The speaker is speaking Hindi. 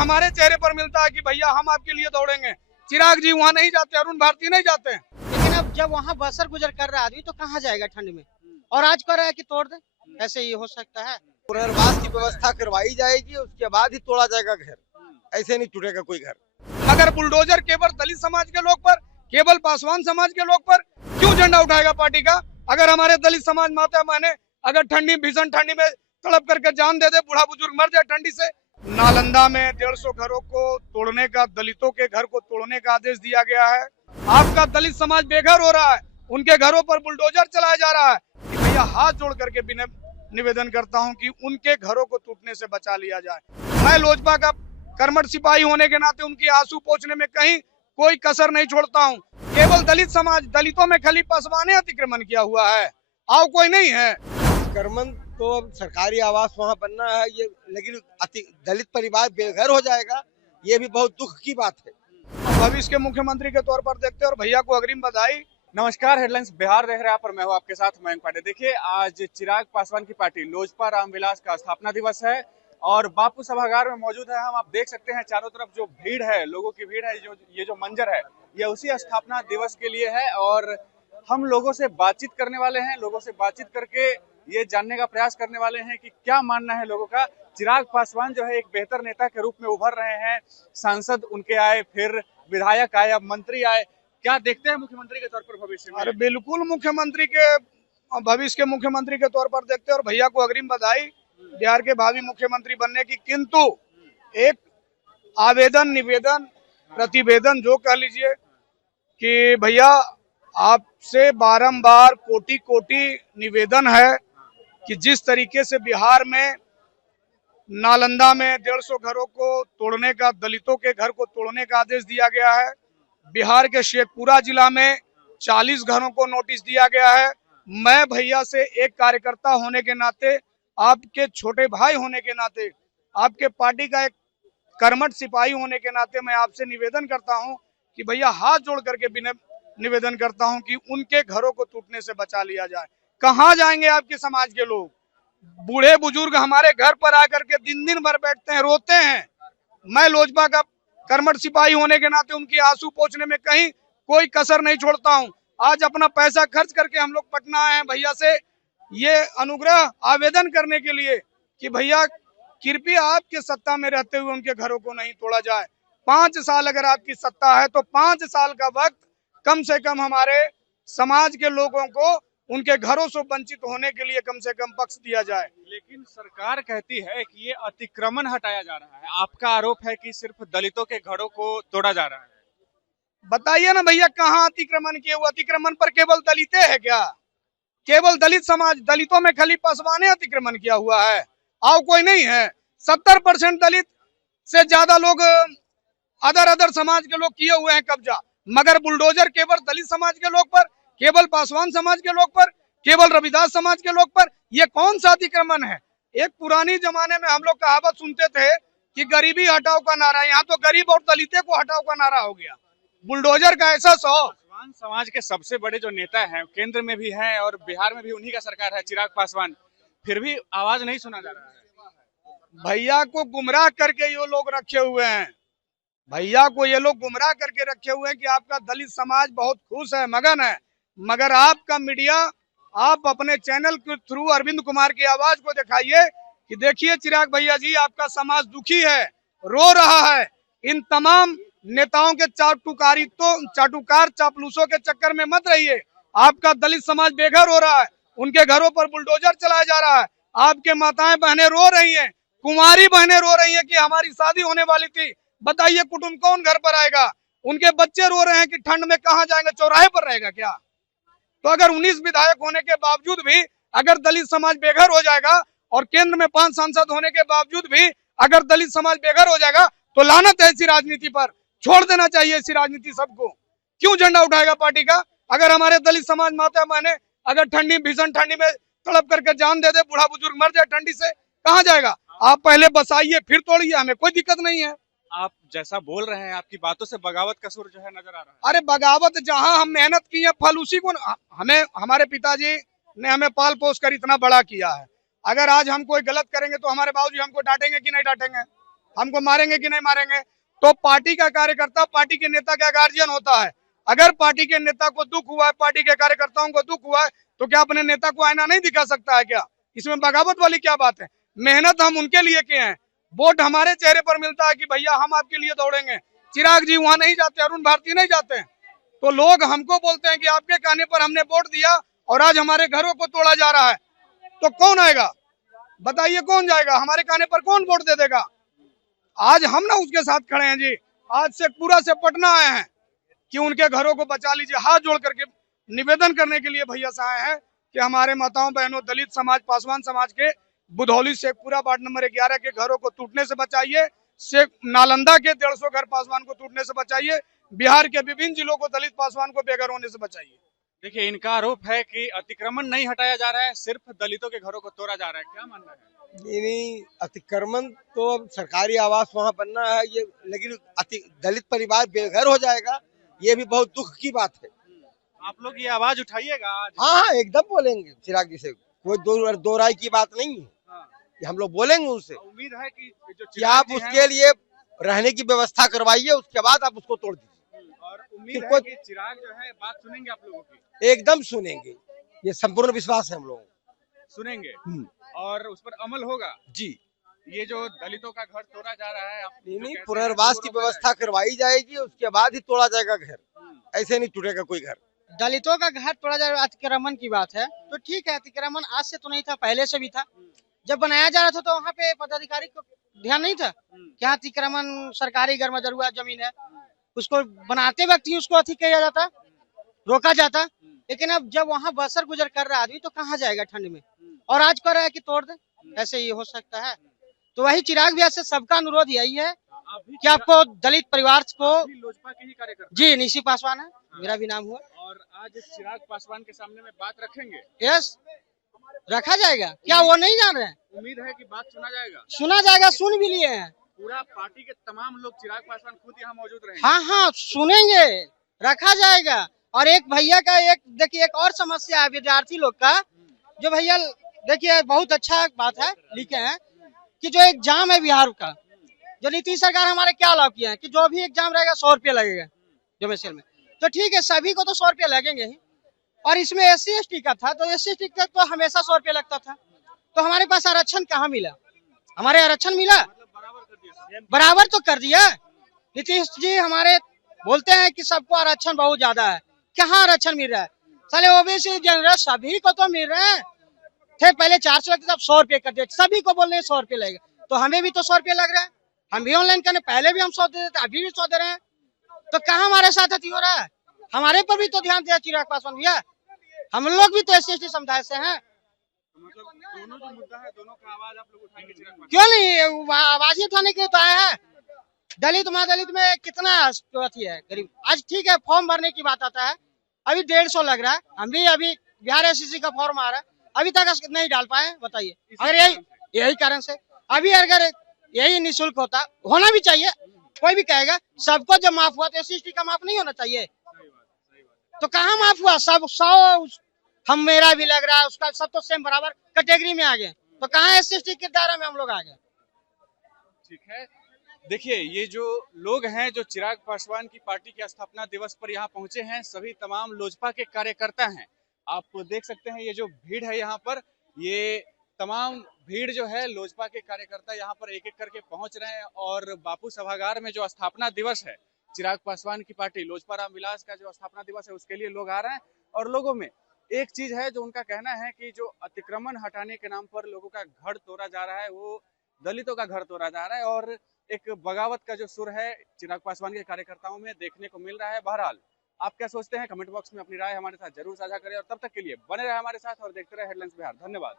हमारे चेहरे पर मिलता है कि भैया हम आपके लिए दौड़ेंगे। चिराग जी वहाँ नहीं जाते, अरुण भारती नहीं जाते हैं। लेकिन अब जब वहाँ बसर गुजर कर रहा आदमी तो कहाँ जाएगा ठंड में, और आज कह रहा है कि तोड़ दे, ऐसे ये हो सकता है? पुनर्वास की व्यवस्था करवाई जाएगी, उसके बाद ही तोड़ा जाएगा घर, ऐसे नहीं टूटेगा कोई घर। अगर बुलडोजर केवल दलित समाज के लोग पर, केवल पासवान समाज के लोग पर क्यों झंडा उठाएगा पार्टी का? अगर हमारे दलित समाज माता बहने अगर ठंडी, भीषण ठंडी में तड़प करके जान दे दे, बूढ़ा बुजुर्ग मर जाए ठंडी से। नालंदा में 150 घरों को तोड़ने का, दलितों के घर को तोड़ने का आदेश दिया गया है। आपका दलित समाज बेघर हो रहा है, उनके घरों पर बुलडोजर चलाया जा रहा है। कि भैया हाथ जोड़ करके निवेदन करता हूं कि उनके घरों को टूटने से बचा लिया जाए। मैं लोजपा का कर्मठ सिपाही होने के नाते उनकी आंसू पोंछने में कहीं कोई कसर नहीं छोड़ता हूं। केवल दलित समाज, दलितों में खाली पासवान ने अतिक्रमण किया हुआ है, आओ कोई नहीं है। अतिक्रमण तो अब सरकारी आवास वहाँ बनना है, ये लेकिन दलित परिवार बेघर हो जाएगा, ये भी बहुत दुख की बात है। भविष्य के मुख्यमंत्री के तौर पर देखते हैं और भैया को अग्रिम बधाई। नमस्कार, हेडलाइंस बिहार देख रहे हैं पर मैं हूं आपके साथ मयंक पांडे। देखिए, आज चिराग पासवान की पार्टी लोजपा रामविलास का स्थापना दिवस है और बापू सभागार में मौजूद है हम। आप देख सकते हैं चारों तरफ जो भीड़ है, लोगों की भीड़ है, ये जो मंजर है ये उसी स्थापना दिवस के लिए है। और हम लोगों से बातचीत करने वाले हैं, लोगों से बातचीत करके ये जानने का प्रयास करने वाले हैं कि क्या मानना है लोगों का। चिराग पासवान जो है एक बेहतर नेता के रूप में उभर रहे हैं, सांसद उनके आए, फिर विधायक आए, अब मंत्री आए। क्या देखते हैं मुख्यमंत्री के तौर पर भविष्य में? अरे बिल्कुल मुख्यमंत्री के भविष्य के मुख्यमंत्री के तौर पर देखते हैं और भैया को अग्रिम बधाई बिहार के भावी मुख्यमंत्री बनने की। किंतु एक आवेदन, निवेदन, प्रतिवेदन जो कह लीजिए कि भैया आपसे बारंबार कोटि कोटि निवेदन है कि जिस तरीके से बिहार में नालंदा में 150 घरों को तोड़ने का, दलितों के घर को तोड़ने का आदेश दिया गया है, बिहार के शेखपुरा जिला में 40 घरों को नोटिस दिया गया है। मैं भैया से एक कार्यकर्ता होने के नाते, आपके छोटे भाई होने के नाते, आपके पार्टी का एक कर्मठ सिपाही होने के नाते मैं आपसे निवेदन करता हूं कि भैया हाथ जोड़ करके निवेदन करता हूं कि उनके घरों को टूटने से बचा लिया जाए। कहां जाएंगे आपके समाज के लोग? बूढ़े बुजुर्ग हमारे घर पर आकर के दिन दिन भर बैठते हैं, रोते हैं। मैं लोजपा का कर्मठ सिपाही होने के नाते उनकी आंसू पोंछने में कहीं कोई कसर नहीं छोड़ता हूं। आज अपना पैसा खर्च करके हम लोग पटना आए हैं भैया से ये अनुग्रह आवेदन करने के लिए कि भैया कृपया आपके सत्ता में रहते हुए उनके घरों को नहीं तोड़ा जाए। 5 साल अगर आपकी सत्ता है तो 5 साल का वक्त कम से कम हमारे समाज के लोगों को उनके घरों से वंचित होने के लिए कम से कम बख्श दिया जाए। लेकिन सरकार कहती है कि ये अतिक्रमण हटाया जा रहा है। आपका आरोप है कि सिर्फ दलितों के घरों को तोड़ा जा रहा है। बताइए ना भैया, कहाँ अतिक्रमण किए हुए? अतिक्रमण पर केवल दलित है क्या? केवल दलित समाज, दलितों में खाली पासवान ने अतिक्रमण किया हुआ है, आओ कोई नहीं है। 70% दलित से ज्यादा लोग अदर समाज के लोग किए हुए हैं कब्जा, मगर बुलडोजर केवल दलित समाज के लोग पर, केवल पासवान समाज के लोग पर, केवल रविदास समाज के लोग पर, ये कौन सा अतिक्रमण है? एक पुरानी जमाने में हम लोग कहावत सुनते थे कि गरीबी हटाओ का नारा, यहाँ तो गरीब और दलिते को हटाओ का नारा हो गया। बुलडोजर का ऐसा शौक। पासवान समाज के सबसे बड़े जो नेता हैं, केंद्र में भी हैं और बिहार में भी उन्हीं का सरकार है, चिराग पासवान, फिर भी आवाज नहीं सुना जा रहा है। भैया को गुमराह करके ये लोग रखे हुए हैं, भैया को ये लोग गुमराह करके रखे हुए हैं कि आपका दलित समाज बहुत खुश है, मगन है। मगर आपका मीडिया, आप अपने चैनल के थ्रू अरविंद कुमार की आवाज को दिखाइए कि देखिए चिराग भैया जी, आपका समाज दुखी है, रो रहा है। इन तमाम नेताओं के चाटुकार चापलूसों के चक्कर में मत रहिए। आपका दलित समाज बेघर हो रहा है, उनके घरों पर बुलडोजर चलाया जा रहा है। आपके माताएं बहनें रो रही हैं, कुंवारी बहनें रो रही हैं कि हमारी शादी होने वाली थी, बताइए कुटुंब कौन घर पर आएगा? उनके बच्चे रो रहे हैं कि ठंड में कहां जाएंगे, चौराहे पर रहेगा क्या? तो अगर 19 विधायक होने के बावजूद भी अगर दलित समाज बेघर हो जाएगा और केंद्र में 5 सांसद होने के बावजूद भी अगर दलित समाज बेघर हो जाएगा तो लानत है ऐसी राजनीति पर। छोड़ देना चाहिए ऐसी राजनीति सबको। क्यों झंडा उठाएगा पार्टी का? अगर हमारे दलित समाज माता बहने अगर ठंडी, भीषण ठंडी में तड़प करके जान दे दे, बूढ़ा बुजुर्ग मर जाए ठंडी से, कहाँ जाएगा? आप पहले बसाइए फिर तोड़िए, हमें कोई दिक्कत नहीं है। आप जैसा बोल रहे हैं, आपकी बातों से बगावत का सुर जो है नजर आ रहा है। अरे बगावत, जहां हम मेहनत की है फल उसी को, हमें हमारे पिताजी ने हमें पाल पोस कर इतना बड़ा किया है। अगर आज हम कोई गलत करेंगे तो हमारे बाबूजी हमको डांटेंगे कि नहीं डांटेंगे? हमको मारेंगे कि नहीं मारेंगे। तो पार्टी का कार्यकर्ता पार्टी के नेता का गार्जियन होता है। अगर पार्टी के नेता को दुख हुआ है, पार्टी के कार्यकर्ताओं को दुख हुआ है, तो क्या अपने नेता को आईना नहीं दिखा सकता है क्या? इसमें बगावत वाली क्या बात है? मेहनत हम उनके लिए किए हैं, वोट हमारे चेहरे पर मिलता है कि भैया हम आपके लिए दौड़ेंगे। चिराग जी वहां नहीं जाते, अरुण भारती नहीं जाते हैं, तो लोग हमको बोलते हैं कि आपके कहने पर हमने वोट दिया और आज हमारे घरों को तोड़ा जा रहा है। तो कौन आएगा बताइए, कौन जाएगा? हमारे कहने पर कौन वोट दे देगा? आज हम ना उसके साथ खड़े हैं जी। आज से पूरा से पटना आए हैं कि उनके घरों को बचा लीजिए। हाथ जोड़ करके निवेदन करने के लिए भैया से आए हैं कि हमारे माताओं बहनों, दलित समाज, पासवान समाज के बुधौली शेखपुरा वार्ड नंबर 11 के घरों को टूटने से बचाइए। नालंदा के 150 घर पासवान को टूटने से बचाइए। बिहार के विभिन्न जिलों को दलित पासवान को बेघर होने से बचाइए। देखिए, इनका आरोप है कि अतिक्रमण नहीं हटाया जा रहा है, सिर्फ दलितों के घरों को तोड़ा जा रहा है। क्या मानना है? नहीं, अतिक्रमण तो अब सरकारी आवास वहाँ बनना है ये, लेकिन दलित परिवार बेघर हो जाएगा, ये भी बहुत दुख की बात है। आप लोग ये आवाज उठाइएगा आज? हाँ, एकदम बोलेंगे चिराग जी से, कोई दो राय की बात नहीं है। ये हम लोग बोलेंगे उनसे। उम्मीद है कि जो कि आप उसके लिए रहने की व्यवस्था करवाइए, उसके बाद आप उसको तोड़ दीजिए। और उम्मीद है कि चिराग जो है बात सुनेंगे आप लोगों की? एकदम सुनेंगे, ये संपूर्ण विश्वास है हम लोगों को। सुनेंगे और उस पर अमल होगा जी। ये जो दलितों का घर तोड़ा जा रहा है, नहीं, पुनर्वास की व्यवस्था करवाई जाएगी, उसके बाद ही तोड़ा जाएगा घर, ऐसे नहीं टूटेगा कोई घर। दलितों का घर तोड़ा जा रहा, अतिक्रमण की बात है तो ठीक है। अतिक्रमण आज से तो नहीं था, पहले से भी था। जब बनाया जा रहा था तो वहाँ पे पदाधिकारी को ध्यान नहीं था क्या अतिक्रमण सरकारी घर में जरूर जमीन है, उसको बनाते वक्त ही उसको अति किया जाता, रोका जाता। लेकिन अब जब वहाँ बसर गुजर कर रहा आदमी तो कहाँ जाएगा ठंड में, और आज कर रहा है कि तोड़ दे, ऐसे ये हो सकता है? तो वही चिराग भैया से सबका अनुरोध यही है कि आपको दलित परिवार को, लोजपा के ही कार्यकर्ता जी निशी पासवान है, मेरा भी नाम हुआ, और आज चिराग पासवान के सामने में बात रखेंगे। यस, रखा जाएगा। क्या वो नहीं जान रहे हैं? उम्मीद है कि बात सुना जाएगा। सुना जाएगा, सुन भी लिए हैं। पूरा पार्टी के तमाम लोग, चिराग पासवान खुद यहाँ मौजूद रहेंगे। हाँ हाँ, सुनेंगे, रखा जाएगा। और एक भैया का एक देखिए, एक और समस्या है विद्यार्थी लोग का, जो भैया देखिए बहुत अच्छा बात है लिखे हैं कि जो एग्जाम है बिहार का, जो नीतीश सरकार हमारे क्या अलाउ किया है कि जो भी एग्जाम रहेगा 100 रुपया लगेगा डोमेस्टिक में। तो ठीक है, सभी को तो 100 रुपया लगेंगे ही, और इसमें SC/ST का था तो SC/ST का तो हमेशा 100 रुपया लगता था। तो हमारे पास आरक्षण कहाँ मिला? हमारे आरक्षण मिला? बराबर तो कर दिया। नीतीश जी हमारे बोलते हैं कि सबको आरक्षण बहुत ज्यादा है, कहाँ आरक्षण मिल रहा है? साले OBC जनरल सभी को तो मिल रहे हैं। थे पहले 400 लगते, अब 100 रुपये कर दिया, सभी को बोल रहे हैं 100 रुपये लगेगा, तो हमें भी तो 100 रुपये लग रहा है। हम भी ऑनलाइन करने, पहले भी हम 100 दे देते, अभी भी 100 दे रहे हैं। तो कहाँ हमारे साथ अति हो रहा है? हमारे पर भी तो ध्यान दिया चिराग पासवान भैया, हम लोग भी तो SC/ST समुदाय से हैं। मतलब दोनों जो मुद्दा है, दोनों का आवाज आप लोग उठाएंगे चिराग पासवान? क्यों नहीं, आवाज ही उठाने के लिए तो आए हैं। दलित महादलित में कितना अथी है गरीब। आज ठीक है, फॉर्म भरने की बात आता है, अभी 150 लग रहा है, हम भी अभी बिहार SCC का फॉर्म आ रहा है, अभी तक नहीं डाल पाए। बताइए, अगर यही कारण से अभी अगर यही निःशुल्क होता, होना भी चाहिए, कोई भी कहेगा सबको जब माफ हुआ तो SC/ST का माफ नहीं होना चाहिए? तो कहाँ माफ हुआ? सब 100 हम, मेरा भी लग रहा है, उसका सब तो सेम बराबर कैटेगरी में आ गए, तो कहाँ SC/ST के दायरे में हम लोग आ गए? ठीक है, देखिए ये जो लोग हैं जो चिराग पासवान की पार्टी के स्थापना दिवस पर यहाँ पहुंचे हैं, सभी तमाम लोजपा के कार्यकर्ता हैं। आप देख सकते हैं ये जो भीड़ है यहाँ पर, ये तमाम भीड़ जो है लोजपा के कार्यकर्ता यहाँ पर एक एक करके पहुंच रहे हैं। और बापू सभागार में जो स्थापना दिवस है चिराग पासवान की पार्टी लोजपा रामविलास का जो स्थापना दिवस है, उसके लिए लोग आ रहे हैं। और लोगों में एक चीज है जो उनका कहना है कि जो अतिक्रमण हटाने के नाम पर लोगों का घर तोड़ा जा रहा है, वो दलितों का घर तोड़ा जा रहा है, और एक बगावत का जो सुर है चिराग पासवान के कार्यकर्ताओं में देखने को मिल रहा है। बहरहाल आप क्या सोचते हैं, कमेंट बॉक्स में अपनी राय हमारे साथ जरूर साझा करें, और तब तक के लिए बने रहे हमारे साथ और देखते रहे हेडलाइंस बिहार। धन्यवाद।